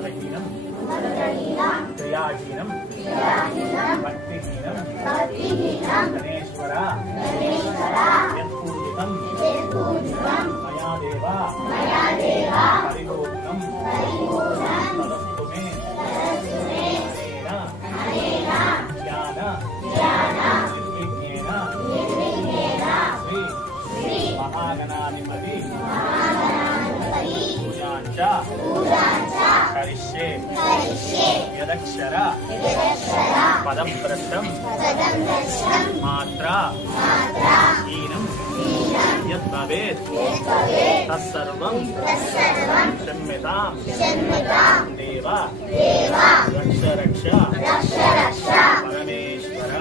మంత్రహీనం క్రియాహీనం భక్తిహీనం గణేశ్వర యత్పూజితం మయా దేవా పరిపూర్ణం తదస్తు మే అనేన జ్ఞాన నిర్విఘ్నేన శ్రీ మహాగణాధిపతి పూజాంచ కరిష్యే యదక్షర పదభ్రష్టం మాత్రా హీనం యద్భవేత్ తత్సర్వం క్షమ్యతాం దేవ రక్ష రక్ష పరమేశ్వర